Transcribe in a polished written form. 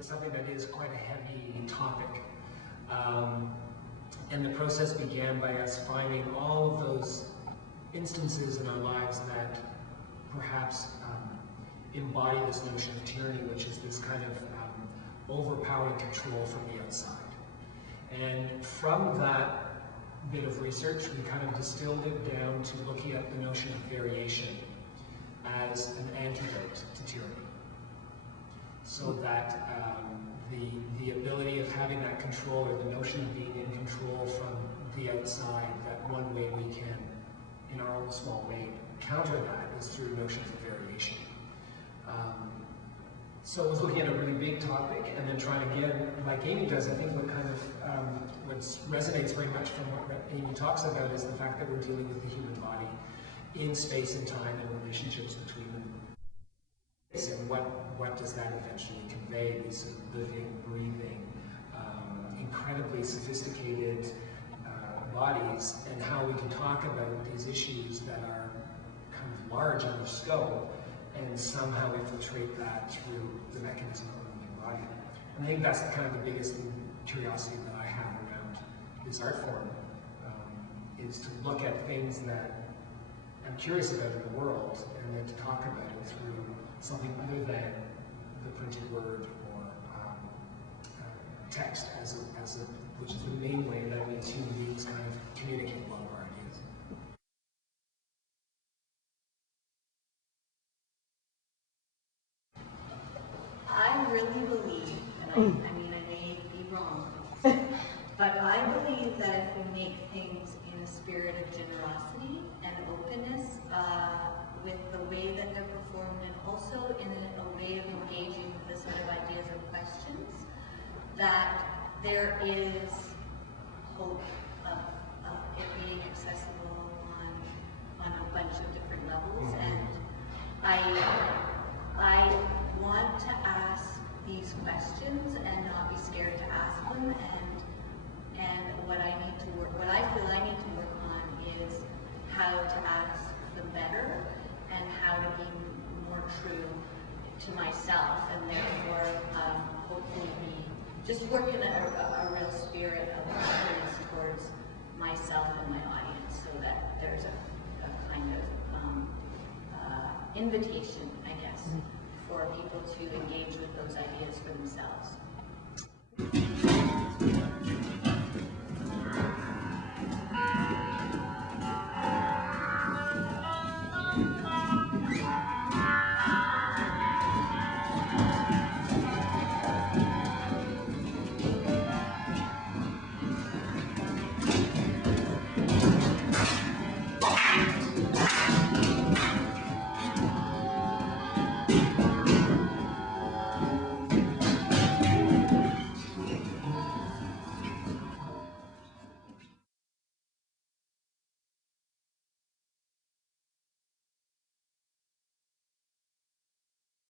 Something that is quite a heavy topic. And the process began by us finding all of those instances in our lives that perhaps embody this notion of tyranny, which is this kind of overpowering control from the outside. And from that bit of research, we kind of distilled it down to looking at the notion of variation as an antidote to tyranny. So that the ability of having that control, or the notion of being in control from the outside, that one way we can, in our own small way, counter that is through notions of variation. So it was looking at a really big topic, and then trying to get, like Amy does, I think what kind of, what resonates very much from what Amy talks about is the fact that we're dealing with the human body in space and time and relationships between them. And what does that eventually convey? These living, breathing, incredibly sophisticated bodies, and how we can talk about these issues that are kind of large in their scope and somehow infiltrate that through the mechanism of the living body. And I think that's kind of the biggest curiosity that I have around this art form, is to look at things that I'm curious about in the world, and then to talk about it through something other than the printed word or text, which is the main way that we as human beings kind of communicate a lot of our ideas. I really believe, and I mean I may be wrong, but I believe that if we make things in a spirit of generosity and openness, with the way that they're performed, and also in a way of engaging with the set of ideas or questions, that there is hope of it being accessible on a bunch of different levels. And I want to ask these questions and not be scared to ask them, and what I feel I need to work on is how to ask them better, and how to be more true to myself, and therefore hopefully be just work in a real spirit of openness towards myself and my audience, so that there's a kind of invitation, I guess, for people to engage